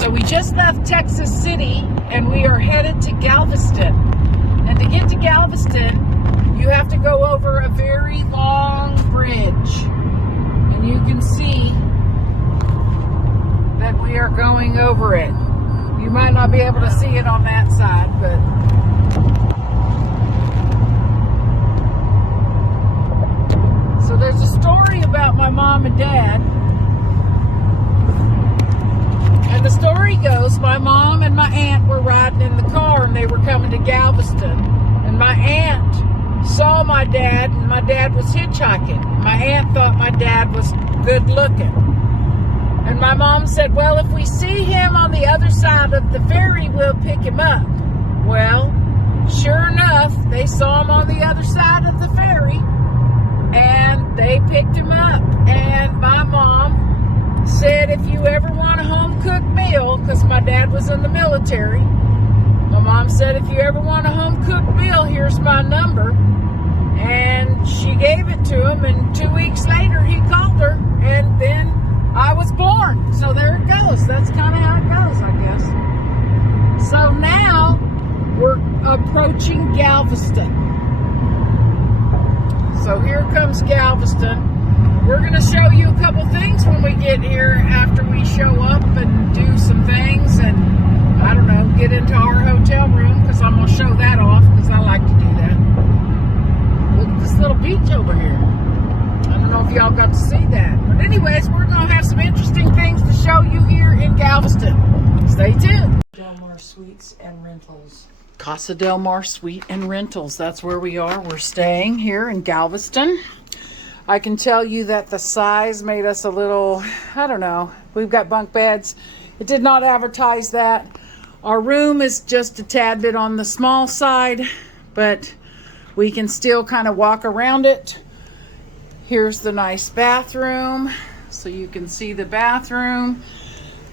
So we just left Texas City and we are headed to Galveston. And to get to Galveston, you have to go over a very long bridge. And you can see that we are going over it. You might not be able to see it on that side, but so there's a story about my mom and dad. And the story goes, my mom and my aunt were riding in the car and they were coming to Galveston. And my aunt saw my dad, and my dad was hitchhiking. My aunt thought my dad was good looking. And my mom said, well, if we see him on the other side of the ferry, we'll pick him up. Well, sure enough, they saw him on the other side of the ferry and they picked him up. And my mom said, if you ever want a home-cooked meal, because my dad was in the military, my mom said, if you ever want a home-cooked meal, here's my number. And she gave it to him, and 2 weeks later, he called her, and then I was born. So there it goes. That's kind of how it goes, I guess. So now, we're approaching Galveston. So here comes Galveston. We're going to show you a couple things when we get here after we show up and do some things and, I don't know, get into our hotel room, because I'm going to show that off because I like to do that. Look at this little beach over here. I don't know if y'all got to see that. But anyways, we're going to have some interesting things to show you here in Galveston. Stay tuned. Del Mar Suites and Rentals. Casa Del Mar Suite and Rentals. That's where we are. We're staying here in Galveston. I can tell you that the size made us a little, I don't know. We've got bunk beds. It did not advertise that. Our room is just a tad bit on the small side, but we can still kind of walk around it. Here's the nice bathroom, so you can see the bathroom.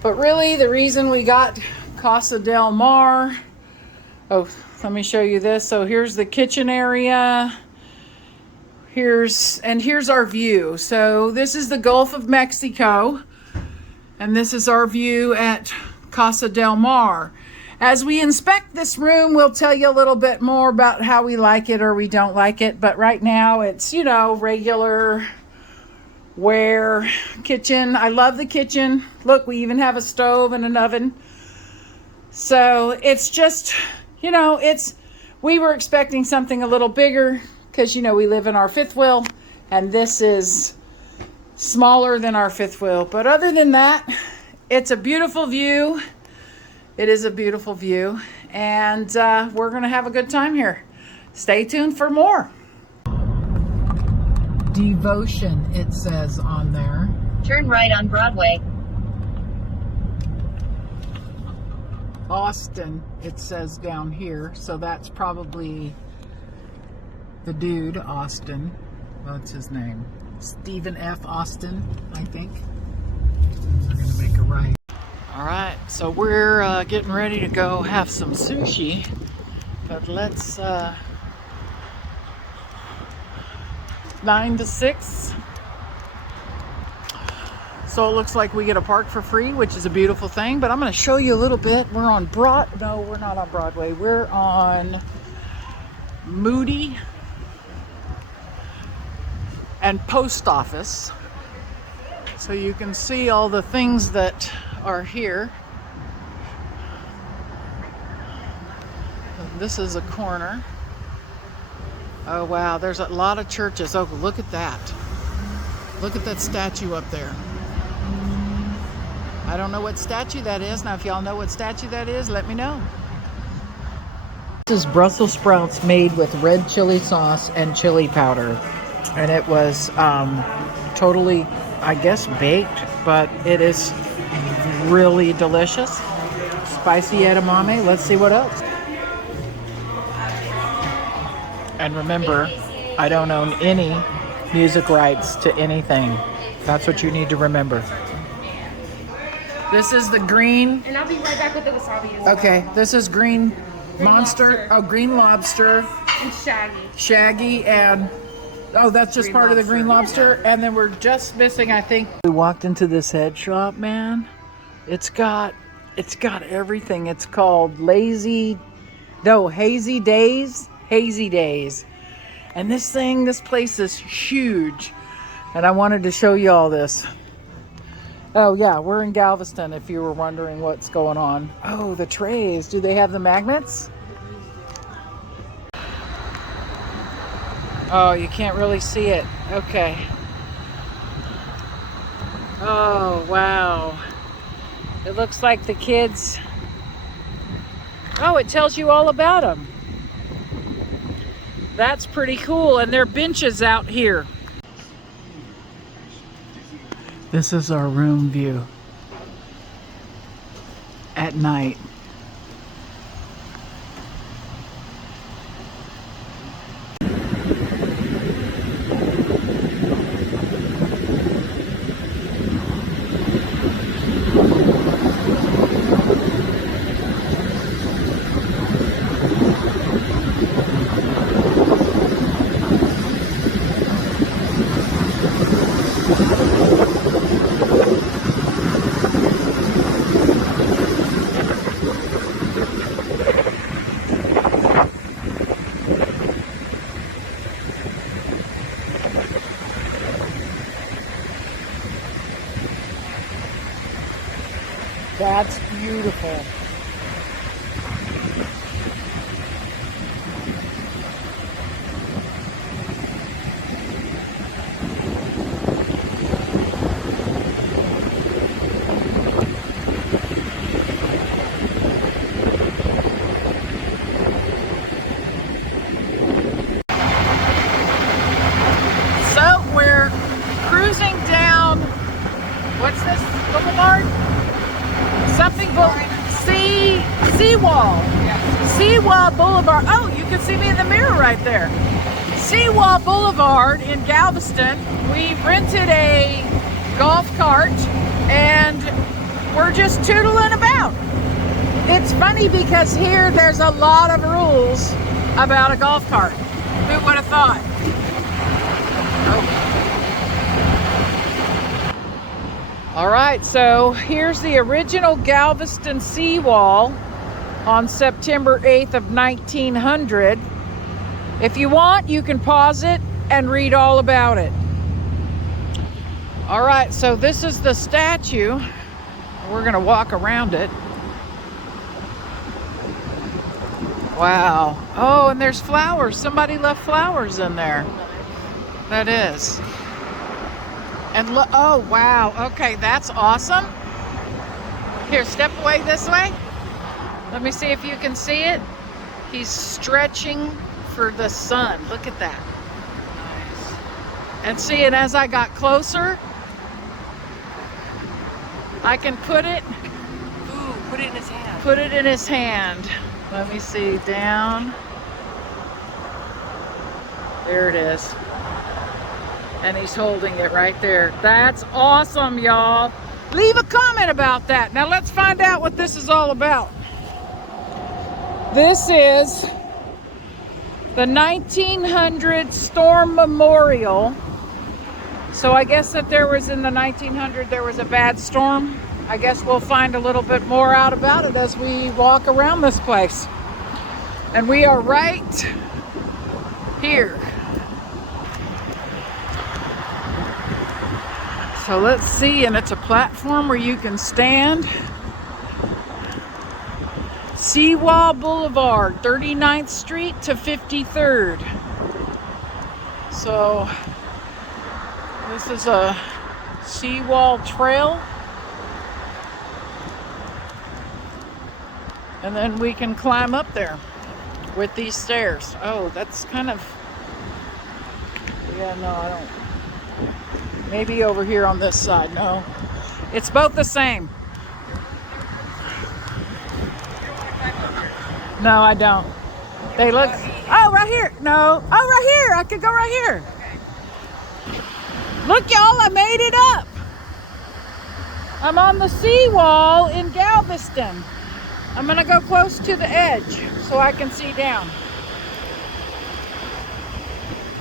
But really, the reason we got Casa Del Mar, oh, let me show you this. So here's the kitchen area. Here's our view. So this is the Gulf of Mexico, and this is our view at Casa Del Mar. As we inspect this room, we'll tell you a little bit more about how we like it or we don't like it. But right now it's, you know, regular ware kitchen. I love the kitchen. Look, we even have a stove and an oven. So it's just, you know, we were expecting something a little bigger, because, you know, we live in our fifth wheel, and this is smaller than our fifth wheel. But other than that, it's a beautiful view. It is a beautiful view, and we're going to have a good time here. Stay tuned for more. Devotion, it says on there. Turn right on Broadway. Austin, it says down here, so that's probably the dude, Austin. What's his name? Stephen F. Austin, I think. We're going to make a right. All right, so we're getting ready to go have some sushi, but let's 9 to 6. So it looks like we get a park for free, which is a beautiful thing, but I'm going to show you a little bit. We're on no, we're not on Broadway. We're on Moody and Post Office. So you can see all the things that are here. This is a corner. Oh wow, there's a lot of churches. Oh, look at that. Look at that statue up there. I don't know what statue that is. Now if y'all know what statue that is, let me know. This is Brussels sprouts made with red chili sauce and chili powder. And it was totally, I guess, baked, but it is really delicious. Spicy edamame. Let's see what else. And remember, I don't own any music rights to anything. That's what you need to remember. This is the green. And I'll be right back with the wasabi as well. Okay, this is green monster. Oh, green lobster. And shaggy. Shaggy and... Oh, that's just part of the green lobster. And then we're just missing, I think. We walked into this head shop, man. It's got It's got everything. It's called Hazy Days. Hazy Days. And this place is huge. And I wanted to show you all this. Oh yeah, we're in Galveston if you were wondering what's going on. Oh, the trays. Do they have the magnets? Oh, you can't really see it. Okay. Oh, wow. It looks like the kids... Oh, it tells you all about them. That's pretty cool. And there are benches out here. This is our room view at night. That's beautiful. So we're cruising down, what's this boulevard? Something Seawall. Seawall Boulevard. Oh, you can see me in the mirror right there. Seawall Boulevard in Galveston. We rented a golf cart and we're just tootling about. It's funny because here there's a lot of rules about a golf cart. Who would have thought? Oh. All right, so here's the original Galveston seawall on September 8th of 1900. If you want, you can pause it and read all about it. All right, so this is the statue. We're gonna walk around it. Wow. Oh, and there's flowers. Somebody left flowers in there. That is. And look, oh wow, okay, that's awesome. Here, step away this way. Let me see if you can see it. He's stretching for the sun. Look at that. Nice. And see, and as I got closer, I can put it. Ooh, put it in his hand. Put it in his hand. Let me see, down. There it is. And he's holding it right there. That's awesome, y'all. Leave a comment about that. Now let's find out what this is all about. This is the 1900 Storm Memorial. So I guess that there was in the 1900 there was a bad storm. I guess we'll find a little bit more out about it as we walk around this place. And we are right here. So let's see, and it's a platform where you can stand. Seawall Boulevard, 39th Street to 53rd. So this is a seawall trail. And then we can climb up there with these stairs. Oh, that's kind of, yeah, no, I don't. Maybe over here on this side. No, it's both the same. No, I don't. They look, oh, right here. No, oh, right here. I could go right here. Look, y'all, I made it up. I'm on the seawall in Galveston. I'm gonna go close to the edge so I can see down.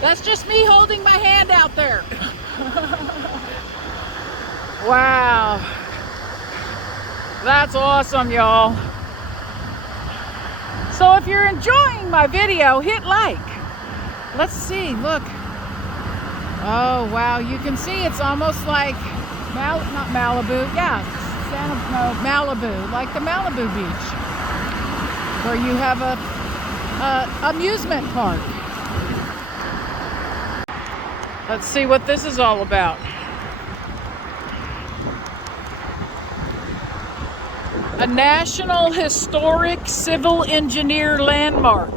That's just me holding my hand out there. Wow. That's awesome, y'all. So if you're enjoying my video, hit like. Let's see, look. Oh, wow, you can see it's almost like, not Malibu, yeah, Malibu, like the Malibu beach, where you have a amusement park. Let's see what this is all about. A National Historic Civil Engineer Landmark.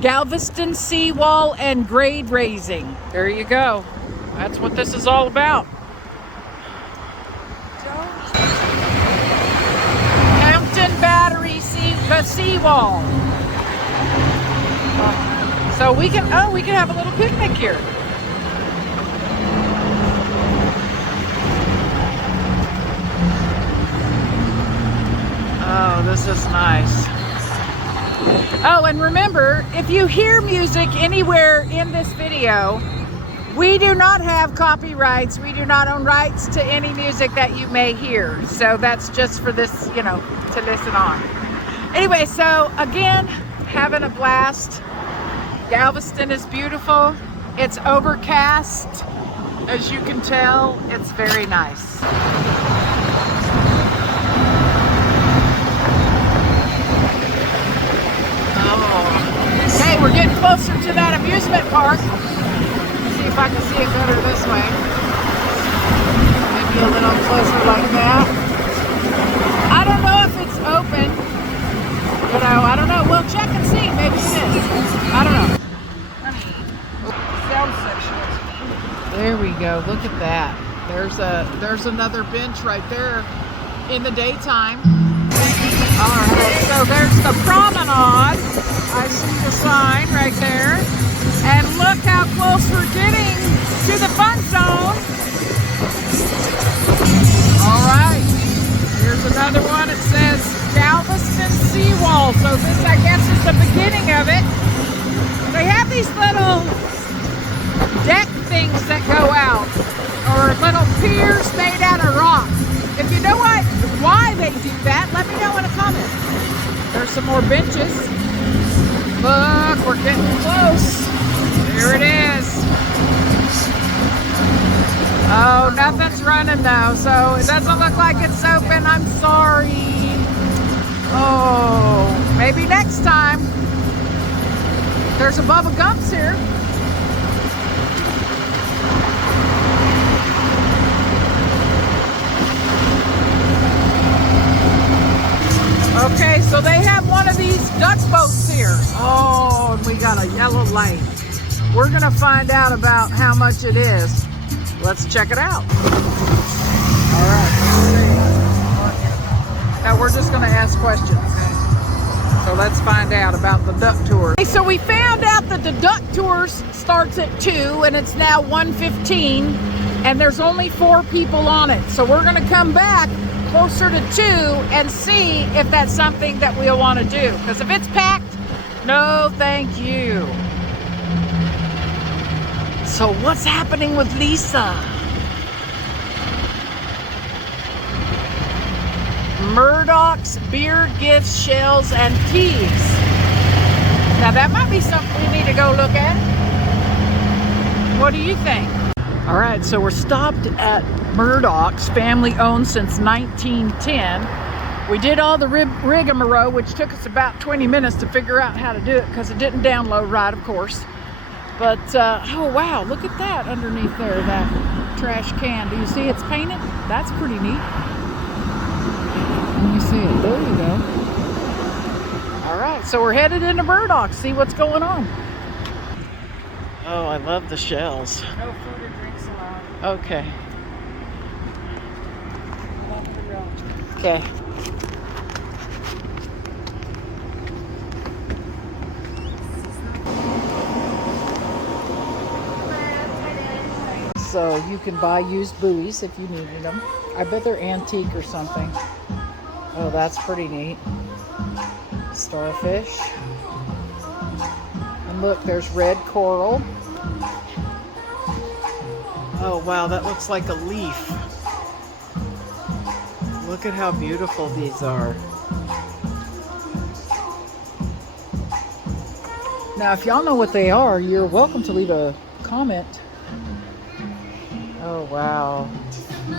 Galveston seawall and grade raising. There you go. That's what this is all about. Hampton Battery seawall. So we can have a little picnic here. Oh, this is nice. Oh, and remember, if you hear music anywhere in this video, we do not have copyrights. We do not own rights to any music that you may hear. So that's just for this, you know, to listen on. Anyway, so again, having a blast. Galveston is beautiful. It's overcast. As you can tell, it's very nice. Okay, we're getting closer to that amusement park. Let's see if I can see it better this way. Maybe a little closer like that. I don't know if it's open. You know, I don't know. We'll check and see. Maybe it is. I don't know. Sound section. There we go. Look at that. There's another bench right there in the daytime. Alright, so there's the promenade. I see the sign right there. And look how close we're getting to the fun zone. Alright, here's another one. It says Galveston Seawall. So this, I guess, is the beginning of it. They have these little deck things that go out, or little piers made out of rock. If you know why they do that, let me know in a comment. There's some more benches. Look, we're getting close. There it is. Oh, nothing's running though, so it doesn't look like it's open. I'm sorry. Oh, maybe next time. There's a Bubba Gumps here. Okay, so they have one of these duck boats here. Oh, and we got a yellow light. We're gonna find out about how much it is. Let's check it out. All right. Now we're just gonna ask questions. So let's find out about the duck tour. Okay, so we found out that the duck tours starts at 2 and it's now 1:15 and there's only 4 people on it. So we're gonna come back closer to 2 and see if that's something that we'll want to do. Because if it's packed, no thank you. So what's happening with Lisa? Murdoch's beer gifts, shells, and teas. Now that might be something we need to go look at. What do you think? All right, so we're stopped at Murdoch's, family owned since 1910. We did all the rigmarole, which took us about 20 minutes to figure out how to do it because it didn't download right, of course. But, oh wow, look at that underneath there, that trash can. Do you see it's painted? That's pretty neat. Let me see it. There you go. All right, so we're headed into Murdoch's, see what's going on. Oh, I love the shells. No food or drinks allowed. Okay. Okay. So you can buy used buoys if you needed them. I bet they're antique or something. Oh, that's pretty neat. Starfish. And look, there's red coral. Oh wow, that looks like a leaf. Look at how beautiful these are. Now, if y'all know what they are, you're welcome to leave a comment. Oh, wow.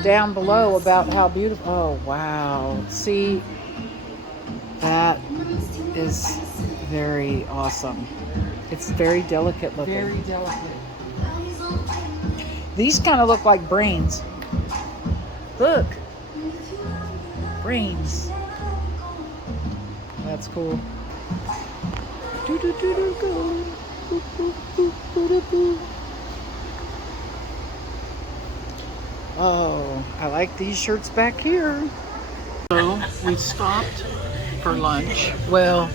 Down below about how beautiful. Oh, wow. See, that is very awesome. It's very delicate looking. Very delicate. These kind of look like brains. Look. Brains. That's cool. Oh, I like these shirts back here. So we stopped for lunch. Well,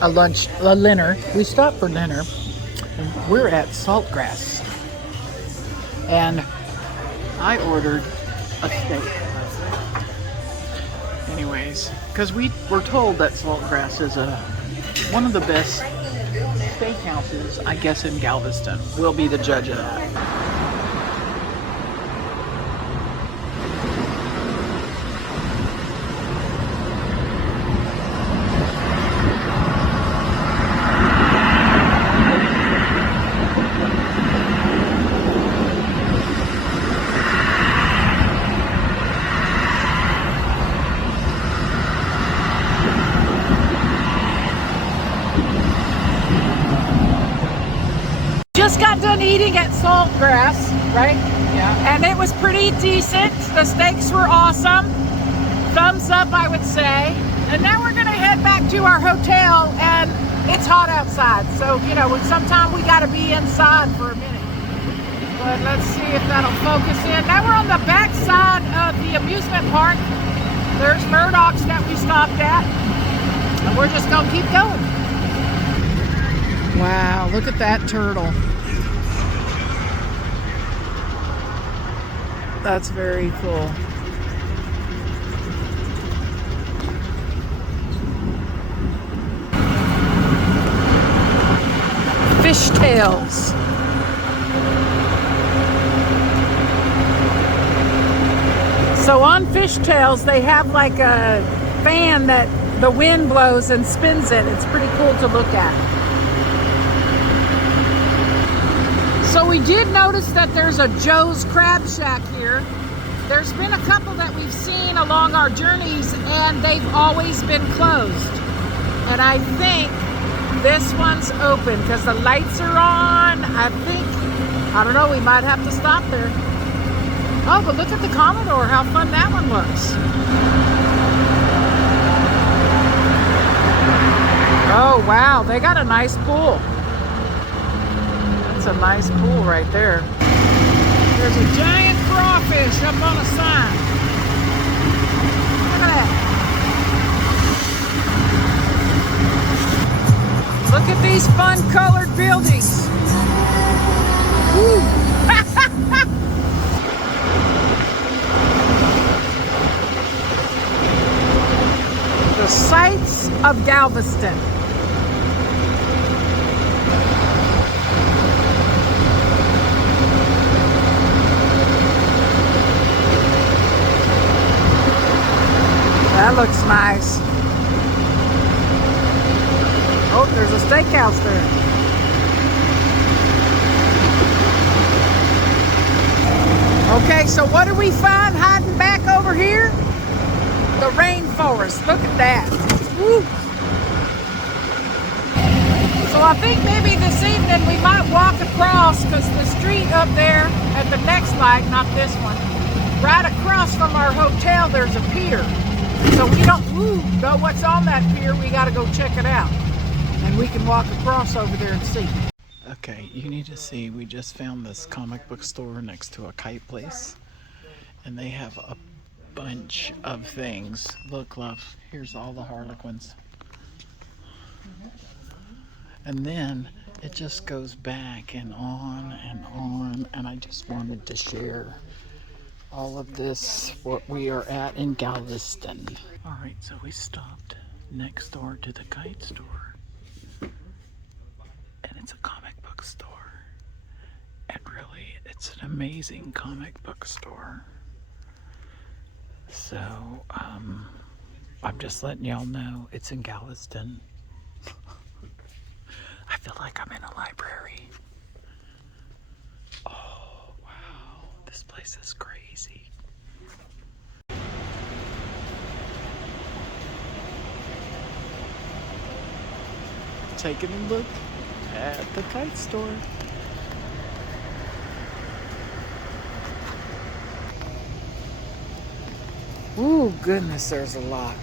a dinner. We stopped for dinner. We're at Saltgrass. And I ordered a steak. Anyways, because we were told that Saltgrass is one of the best steakhouses, I guess, in Galveston. We'll be the judge of that. Just got done eating at Saltgrass, right? Yeah. And it was pretty decent. The steaks were awesome. Thumbs up, I would say. And now we're gonna head back to our hotel, and it's hot outside. So, you know, sometime we gotta be inside for a minute. But let's see if that'll focus in. Now we're on the back side of the amusement park. There's Murdoch's that we stopped at. And we're just gonna keep going. Wow, look at that turtle. That's very cool. Fishtails. So on fishtails, they have like a fan that the wind blows and spins it. It's pretty cool to look at. So we did notice that there's a Joe's Crab Shack here. There's been a couple that we've seen along our journeys, and they've always been closed. And I think this one's open because the lights are on. I don't know, we might have to stop there. Oh, but look at the Commodore, how fun that one looks. Oh, wow, they got a nice pool. That's a nice pool right there. There's a giant crawfish up on a sign. Look at that. Look at these fun colored buildings. Woo. The sights of Galveston. That looks nice. Oh, there's a steakhouse there. Okay, so what do we find hiding back over here? The rainforest. Look at that. Woo. So I think maybe this evening we might walk across, because the street up there at the next light, not this one, right across from our hotel, there's a pier. So we don't know what's on that pier. We got to go check it out. And we can walk across over there and see. Okay, you need to see, we just found this comic book store next to a kite place. And they have a bunch of things. Look, love, here's all the Harlequins. And then it just goes back and on and on. And I just wanted to share all of this, what we are at in Galveston. All right, so we stopped next door to the kite store, and it's a comic book store. And really, it's an amazing comic book store. So, I'm just letting y'all know it's in Galveston. I feel like I'm in a library. Oh, wow. This place is crazy. Taking a look at the kite store. Ooh, goodness, there's a lot.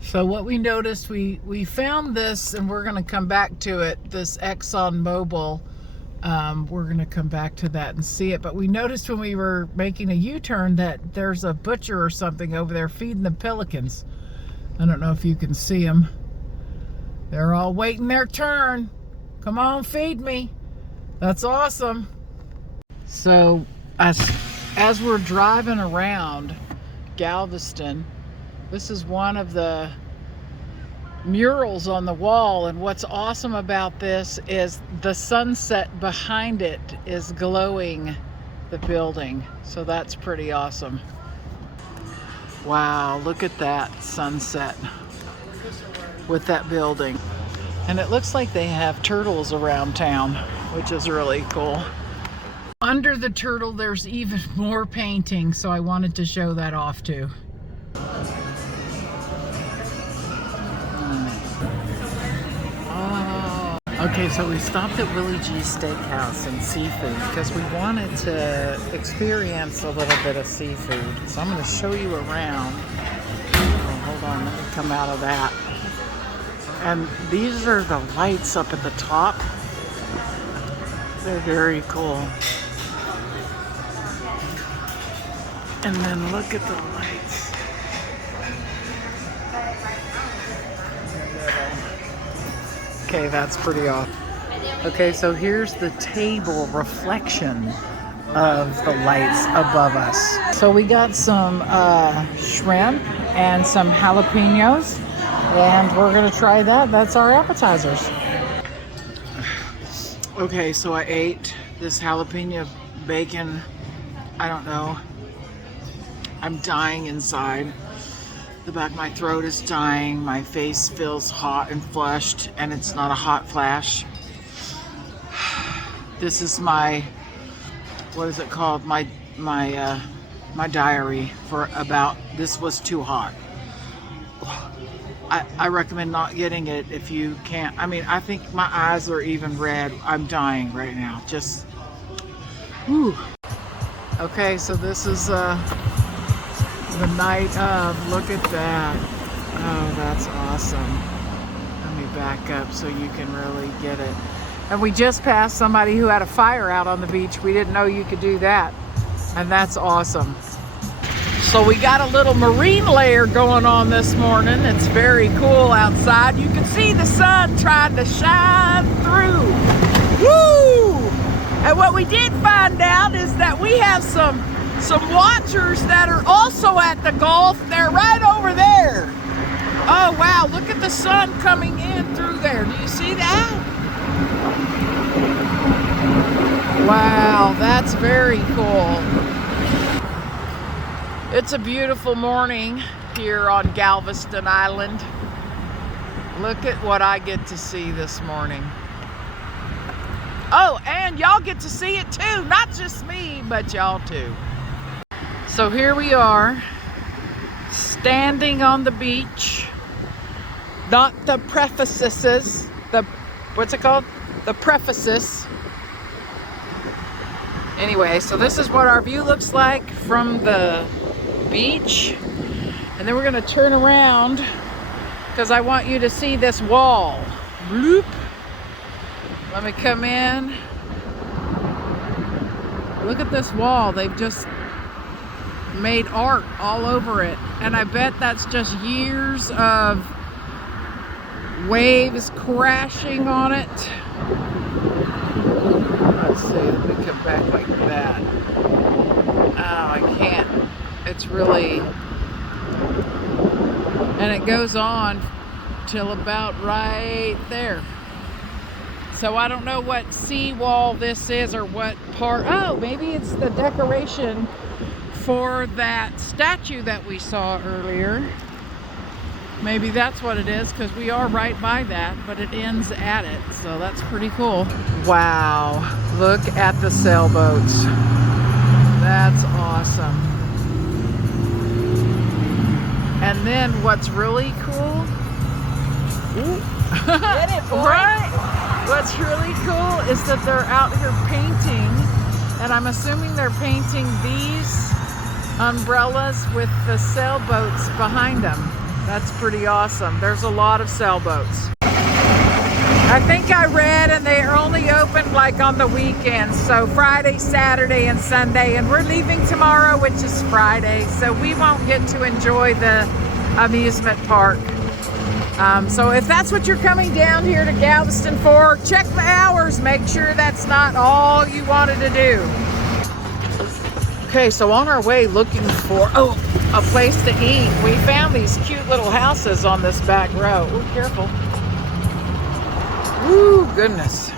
So what we noticed, we found this, and we're going to come back to it, this Exxon Mobil. We're going to come back to that and see it. But we noticed when we were making a U-turn that there's a butcher or something over there feeding the pelicans. I don't know if you can see them. They're all waiting their turn. Come on, feed me. That's awesome. So as we're driving around Galveston, this is one of the murals on the wall, and what's awesome about this is the sunset behind it is glowing the building, so that's pretty awesome. Wow, look at that sunset with that building. And it looks like they have turtles around town, which is really cool. Under the turtle there's even more painting, so I wanted to show that off too. Oh. Okay, so we stopped at Willie G's Steakhouse and seafood because we wanted to experience a little bit of seafood. So I'm going to show you around. Oh, hold on, let me come out of that. And these are the lights up at the top. They're very cool. And then look at the lights. Okay, that's pretty awesome. Okay, so here's the table reflection of the lights above us. So we got some shrimp and some jalapenos, and we're gonna try that. That's our appetizers. Okay, so I ate this jalapeno bacon. I don't know. I'm dying inside. The back of my throat is dying. My face feels hot and flushed, and it's not a hot flash. This is my, what is it called? My diary for about, this was too hot. I recommend not getting it if you can't. I mean, I think my eyes are even red. I'm dying right now. Just, whew. Okay, so this is the night of. Look at that. Oh, that's awesome. Let me back up so you can really get it. And we just passed somebody who had a fire out on the beach. We didn't know you could do that. And that's awesome. So we got a little marine layer going on this morning. It's very cool outside. You can see the sun trying to shine through. Woo! And what we did find out is that we have some watchers that are also at the Gulf. They're right over there. Oh wow, look at the sun coming in through there. Do you see that? Wow, that's very cool. It's a beautiful morning here on Galveston Island. Look at what I get to see this morning. Oh, and y'all get to see it too. Not just me, but y'all too. So here we are, standing on the beach. Not the prefaces, what's it called? The prefaces. Anyway, so this is what our view looks like from the beach. And then we're gonna turn around because I want you to see this wall. Bloop. Let me come in. Look at this wall. They've just made art all over it. And I bet that's just years of waves crashing on it. Let's see, let me come back like that. Oh, I can't. It's really, and it goes on till about right there. So I don't know what seawall this is or what part. Oh, maybe it's the decoration for that statue that we saw earlier. Maybe that's what it is, because we are right by that, but it ends at it, so that's pretty cool. Wow, look at the sailboats. That's awesome. And then what's really cool, Get it, boy. right? What's really cool is that they're out here painting, and I'm assuming they're painting these umbrellas with the sailboats behind them. That's pretty awesome. There's a lot of sailboats. I think I read, and they are only open like on the weekends, so Friday, Saturday, and Sunday, and we're leaving tomorrow, which is Friday, so we won't get to enjoy the amusement park. So if that's what you're coming down here to Galveston for, check the hours, make sure that's not all you wanted to do. Okay, so on our way looking for a place to eat, we found these cute little houses on this back row. Ooh, careful. Ooh, goodness.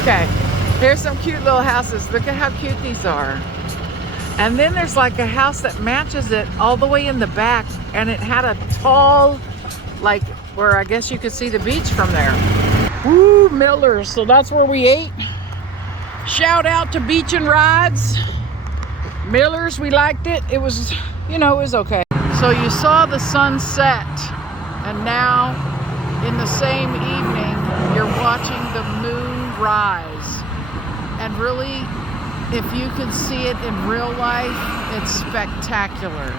Okay, here's some cute little houses. Look at how cute these are. And then there's like a house that matches it all the way in the back, and it had a tall, like, where I guess you could see the beach from there. Woo, Miller's, so that's where we ate. Shout out to Beach and Rides. Miller's, we liked it. It was, you know, it was okay. So you saw the sunset, and now in the same evening, you're watching the moon rise. And really, if you could see it in real life, it's spectacular.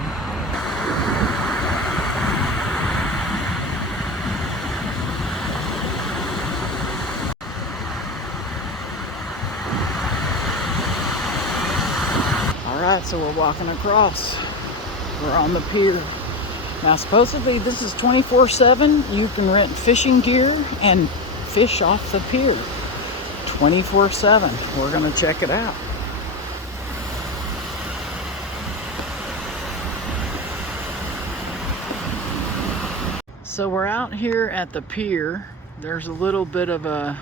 All right, so we're walking across. We're on the pier. Now, supposedly this is 24/7. You can rent fishing gear and fish off the pier 24/7. We're gonna check it out. So we're out here at the pier. There's a little bit of a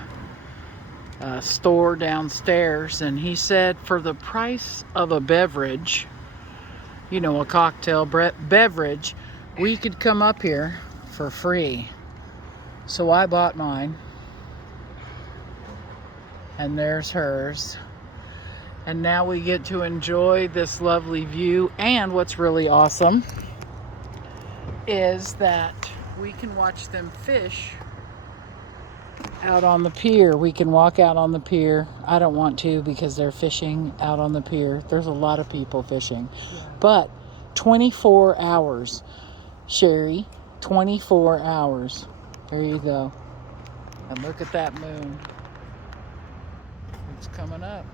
store downstairs, and he said for the price of a beverage, you know, a cocktail beverage, we could come up here for free. So I bought mine, and there's hers. And now we get to enjoy this lovely view. And what's really awesome is that we can watch them fish out on the pier. We can walk out on the pier. I don't want to because they're fishing out on the pier. There's a lot of people fishing. Yeah. But 24 hours, Sherry, 24 hours. There you go. And look at that moon. It's coming up.